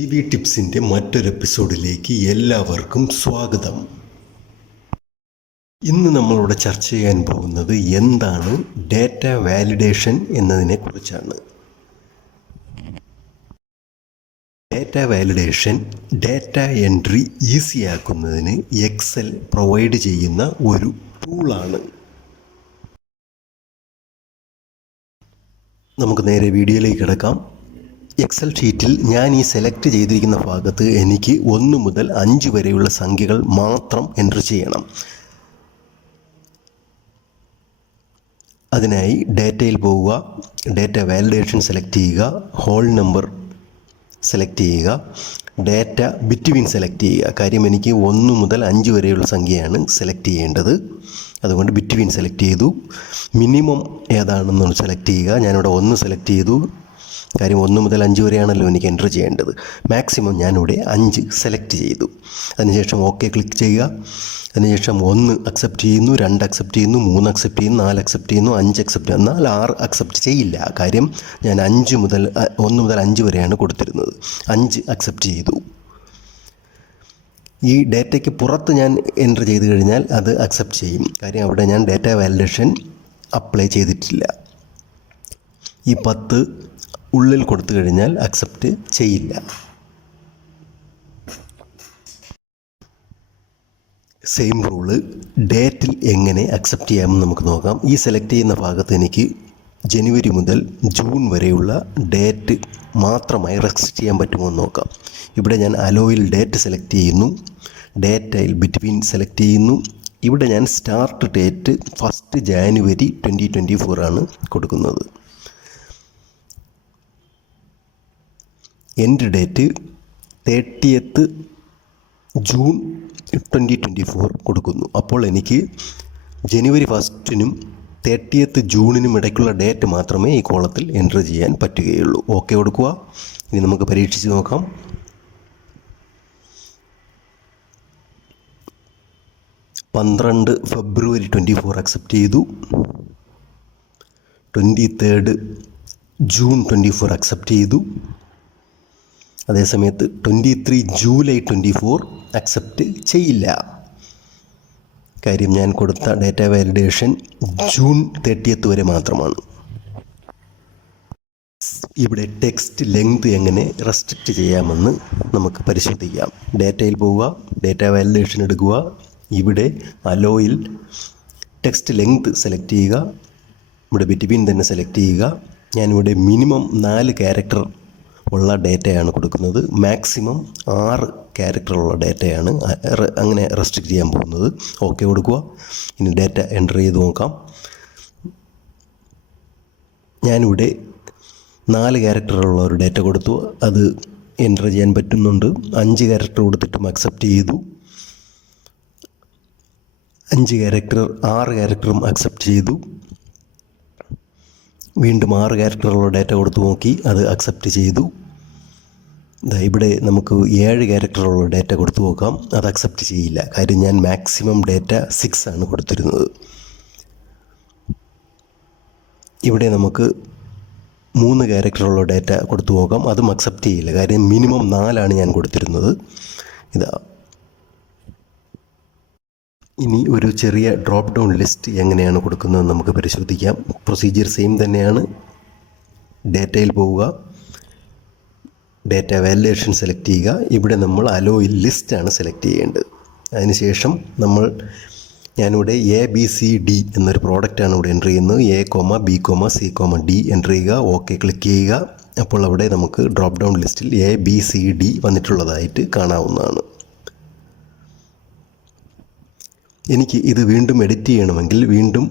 TV ടിപ്സിൻ്റെ മറ്റൊരു എപ്പിസോഡിലേക്ക് എല്ലാവർക്കും സ്വാഗതം. ഇന്ന് നമ്മളിവിടെ ചർച്ച ചെയ്യാൻ പോകുന്നത് എന്താണ് ഡാറ്റ വാലിഡേഷൻ എന്നതിനെക്കുറിച്ചാണ്. ഡാറ്റ വാലിഡേഷൻ ഡാറ്റ എൻട്രി ഈസിയാക്കുന്നതിന് എക്സൽ പ്രൊവൈഡ് ചെയ്യുന്ന ഒരു ടൂളാണ്. നമുക്ക് നേരെ വീഡിയോയിലേക്ക് കിടക്കാം. എക്സൽ ഷീറ്റിൽ ഞാൻ ഈ സെലക്ട് ചെയ്തിരിക്കുന്ന ഭാഗത്ത് എനിക്ക് 1 മുതൽ 5 വരെയുള്ള സംഖ്യകൾ മാത്രം എൻ്റർ ചെയ്യണം. അതിനായി ഡാറ്റയിൽ പോവുക, ഡാറ്റ വാലിഡേഷൻ സെലക്ട് ചെയ്യുക, ഹോൾ നമ്പർ സെലക്ട് ചെയ്യുക, ഡാറ്റ ബിറ്റ്വീൻ സെലക്ട് ചെയ്യുക. കാര്യം എനിക്ക് 1 മുതൽ 5 വരെയുള്ള സംഖ്യയാണ് സെലക്ട് ചെയ്യേണ്ടത്, അതുകൊണ്ട് ബിറ്റ്വീൻ സെലക്ട് ചെയ്തു. മിനിമം ഏതാണെന്ന് സെലക്ട് ചെയ്യുക. ഞാനിവിടെ 1 സെലക്ട് ചെയ്തു, കാര്യം 1 മുതൽ 5 വരെയാണല്ലോ എനിക്ക് എൻ്റർ ചെയ്യേണ്ടത്. മാക്സിമം ഞാനിവിടെ 5 സെലക്ട് ചെയ്തു. അതിനുശേഷം ഓക്കെ ക്ലിക്ക് ചെയ്യുക. അതിനുശേഷം 1 അക്സെപ്റ്റ് ചെയ്യുന്നു, 2 അക്സെപ്റ്റ് ചെയ്യുന്നു, 3 അക്സെപ്റ്റ് ചെയ്യുന്നു, 4 അക്സെപ്റ്റ് ചെയ്യുന്നു, 5 അക്സെപ്റ്റ് ചെയ്യുന്നു. എന്നാൽ 6 അക്സെപ്റ്റ് ചെയ്യില്ല. കാര്യം ഞാൻ 1 മുതൽ 5 വരെയാണ് കൊടുത്തിരുന്നത്. 5 അക്സെപ്റ്റ് ചെയ്തു. ഈ ഡാറ്റയ്ക്ക് പുറത്ത് ഞാൻ എൻ്റർ ചെയ്ത് കഴിഞ്ഞാൽ അത് അക്സെപ്റ്റ് ചെയ്യും. കാര്യം അവിടെ ഞാൻ ഡാറ്റ വാലിഡേഷൻ അപ്ലൈ ചെയ്തിട്ടില്ല. ഈ 10 ഉള്ളിൽ കൊടുത്തു കഴിഞ്ഞാൽ അക്സെപ്റ്റ് ചെയ്യില്ല. സെയിം റൂള് ഡേറ്റിൽ എങ്ങനെ അക്സെപ്റ്റ് ചെയ്യാമെന്ന് നമുക്ക് നോക്കാം. ഈ സെലക്ട് ചെയ്യുന്ന ഭാഗത്ത് എനിക്ക് ജനുവരി മുതൽ ജൂൺ വരെയുള്ള ഡേറ്റ് മാത്രമായി റെസ്ട്രിക്റ്റ് ചെയ്യാൻ പറ്റുമോ എന്ന് നോക്കാം. ഇവിടെ ഞാൻ അലോയിൽ ഡേറ്റ് സെലക്ട് ചെയ്യുന്നു, ഡേറ്റയിൽ ബിറ്റ്വീൻ സെലക്ട് ചെയ്യുന്നു. ഇവിടെ ഞാൻ സ്റ്റാർട്ട് ഡേറ്റ് 1 ജാനുവരി 2024 ആണ് കൊടുക്കുന്നത്. എൻഡ് ഡേറ്റ് 30th ജൂൺ 2024 കൊടുക്കുന്നു. അപ്പോൾ എനിക്ക് ജനുവരി 1നും 30th ജൂണിനും ഇടയ്ക്കുള്ള ഡേറ്റ് മാത്രമേ ഈ കോളത്തിൽ എൻ്റർ ചെയ്യാൻ പറ്റുകയുള്ളൂ. ഓക്കെ കൊടുക്കുക. ഇനി നമുക്ക് പരീക്ഷിച്ച് നോക്കാം. ഫെബ്രുവരി 24 അക്സെപ്റ്റ് ചെയ്തു. 23 ജൂൺ 24 അക്സെപ്റ്റ് ചെയ്തു. അതേസമയത്ത് 23 ജൂലൈ 24 അക്സെപ്റ്റ് ചെയ്യില്ല. കാര്യം ഞാൻ കൊടുത്ത ഡാറ്റ വാലിഡേഷൻ ജൂൺ 30th വരെ മാത്രമാണ്. ഇവിടെ ടെക്സ്റ്റ് ലെങ്ത് എങ്ങനെ റെസ്ട്രിക്റ്റ് ചെയ്യാമെന്ന് നമുക്ക് പരിശോധിക്കാം. ഡാറ്റയിൽ പോവുക, ഡാറ്റ വാലിഡേഷൻ എടുക്കുക. ഇവിടെ അലോയിൽ ടെക്സ്റ്റ് ലെങ്ത് സെലക്ട് ചെയ്യുക. ഇവിടെ ബിറ്റ്വീൻ തന്നെ സെലക്ട് ചെയ്യുക. ഞാനിവിടെ മിനിമം 4 ക്യാരക്ടർ ഉള്ള ഡേറ്റയാണ് കൊടുക്കുന്നത്. മാക്സിമം 6 ക്യാരക്ടറുള്ള ഡേറ്റയാണ് അങ്ങനെ റെസ്ട്രിക്റ്റ് ചെയ്യാൻ പോകുന്നത്. ഓക്കെ കൊടുക്കുക. ഇനി ഡേറ്റ എൻ്റർ ചെയ്ത് നോക്കാം. ഞാനിവിടെ 4 ക്യാരക്ടറുള്ള ഒരു ഡേറ്റ കൊടുത്തു. അത് എൻ്റർ ചെയ്യാൻ പറ്റുന്നുണ്ട്. 5 ക്യാരക്ടർ കൊടുത്തിട്ടും അക്സെപ്റ്റ് ചെയ്തു. 6 ക്യാരക്ടറും അക്സെപ്റ്റ് ചെയ്തു. വീണ്ടും 6 ക്യാരക്ടറുള്ള ഡേറ്റ കൊടുത്തു നോക്കി, അത് അക്സെപ്റ്റ് ചെയ്തു. ഇവിടെ നമുക്ക് 7 ക്യാരക്ടറുള്ള ഡേറ്റ കൊടുത്തു നോക്കാം. അത് അക്സെപ്റ്റ് ചെയ്യില്ല. കാര്യം ഞാൻ മാക്സിമം ഡേറ്റ 6 ആണ് കൊടുത്തിരുന്നത്. ഇവിടെ നമുക്ക് 3 ക്യാരക്ടറുള്ള ഡേറ്റ കൊടുത്തു നോക്കാം. അതും അക്സെപ്റ്റ് ചെയ്യില്ല. കാര്യം മിനിമം 4 ആണ് ഞാൻ കൊടുത്തിരുന്നത്. ഇതാ. ഇനി ഒരു ചെറിയ ഡ്രോപ്പ് ഡൗൺ ലിസ്റ്റ് എങ്ങനെയാണ് കൊടുക്കുന്നതെന്ന് നമുക്ക് പരിശോധിക്കാം. പ്രൊസീജിയർ സെയിം തന്നെയാണ്. ഡേറ്റയിൽ പോവുക, ഡാറ്റ വാലിഡേഷൻ സെലക്ട് ചെയ്യുക. ഇവിടെ നമ്മൾ അലോയിൽ ലിസ്റ്റാണ് സെലക്ട് ചെയ്യേണ്ടത്. അതിനുശേഷം ഞാനിവിടെ ABCD എന്നൊരു പ്രോഡക്റ്റാണ് ഇവിടെ എൻ്റർ ചെയ്യുന്നത്. A,B,C,D എൻ്റർ ചെയ്യുക. ഓക്കെ ക്ലിക്ക് ചെയ്യുക. അപ്പോൾ അവിടെ നമുക്ക് ഡ്രോപ്പ് ഡൗൺ ലിസ്റ്റിൽ ABCD വന്നിട്ടുള്ളതായിട്ട് കാണാവുന്നതാണ്. എനിക്ക് ഇത് വീണ്ടും എഡിറ്റ് ചെയ്യണമെങ്കിൽ വീണ്ടും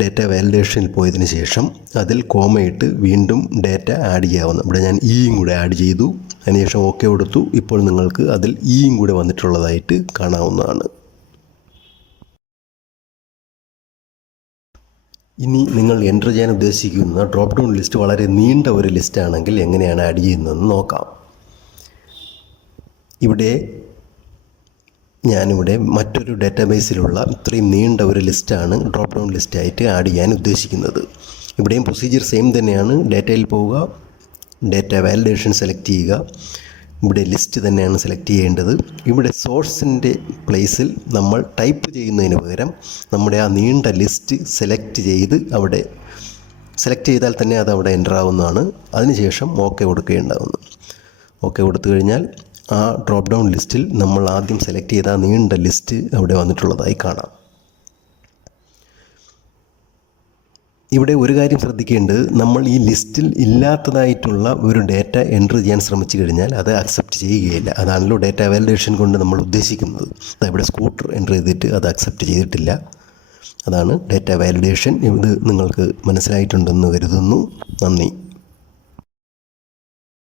ഡാറ്റ വാലിഡേഷനിൽ പോയതിന് ശേഷം അതിൽ കോമയിട്ട് വീണ്ടും ഡാറ്റ ആഡ് ചെയ്യാവുന്ന. ഇവിടെ ഞാൻ ഇയും കൂടെ ആഡ് ചെയ്തു. അതിനുശേഷം ഓക്കെ കൊടുത്തു. ഇപ്പോൾ നിങ്ങൾക്ക് അതിൽ ഇയും കൂടെ വന്നിട്ടുള്ളതായിട്ട് കാണാവുന്നതാണ്. ഇനി നിങ്ങൾ എൻ്റർ ചെയ്യാൻ ഉദ്ദേശിക്കുന്ന ഡ്രോപ്പ് ഡൗൺ ലിസ്റ്റ് വളരെ നീണ്ട ഒരു ലിസ്റ്റാണെങ്കിൽ എങ്ങനെയാണ് ആഡ് ചെയ്യുന്നതെന്ന് നോക്കാം. ഇവിടെ ഞാനിവിടെ മറ്റൊരു ഡാറ്റാബേസിലുള്ള ഇത്രയും നീണ്ട ഒരു ലിസ്റ്റാണ് ഡ്രോപ്പ് ഡൗൺ ലിസ്റ്റായിട്ട് ആഡ് ചെയ്യാൻ ഉദ്ദേശിക്കുന്നത്. ഇവിടെയും പ്രൊസീജിയർ സെയിം തന്നെയാണ്. ഡാറ്റയിൽ പോവുക, ഡാറ്റ വാലിഡേഷൻ സെലക്ട് ചെയ്യുക, ഇവിടെ ലിസ്റ്റ് തന്നെയാണ് സെലക്ട് ചെയ്യേണ്ടത്. ഇവിടെ സോഴ്സിൻ്റെ പ്ലേസിൽ നമ്മൾ ടൈപ്പ് ചെയ്യുന്നതിന് പകരം നമ്മുടെ ആ നീണ്ട ലിസ്റ്റ് സെലക്ട് ചെയ്താൽ തന്നെ അത് അവിടെ എൻ്റർ ആവുന്നതാണ്. അതിനുശേഷം ഓക്കെ കൊടുക്കുകയുണ്ടാവുന്നു. ഓക്കെ കൊടുത്തു കഴിഞ്ഞാൽ ആ ഡ്രോപ്പ് ഡൗൺ ലിസ്റ്റിൽ നമ്മൾ ആദ്യം സെലക്ട് ചെയ്ത ആ നീണ്ട ലിസ്റ്റ് അവിടെ വന്നിട്ടുള്ളതായി കാണാം. ഇവിടെ ഒരു കാര്യം ശ്രദ്ധിക്കേണ്ടത്, നമ്മൾ ഈ ലിസ്റ്റിൽ ഇല്ലാത്തതായിട്ടുള്ള ഒരു ഡേറ്റ എൻ്റർ ചെയ്യാൻ ശ്രമിച്ചു കഴിഞ്ഞാൽ അത് അക്സെപ്റ്റ് ചെയ്യുകയില്ല. അതാണല്ലോ ഡേറ്റ വാലിഡേഷൻ കൊണ്ട് നമ്മൾ ഉദ്ദേശിക്കുന്നത്. ഇവിടെ സ്കൂട്ടർ എൻ്റർ ചെയ്തിട്ട് അത് അക്സെപ്റ്റ് ചെയ്തിട്ടില്ല. അതാണ് ഡേറ്റ വാലിഡേഷൻ. ഇത് നിങ്ങൾക്ക് മനസ്സിലായിട്ടുണ്ടെന്ന് കരുതുന്നു. നന്ദി.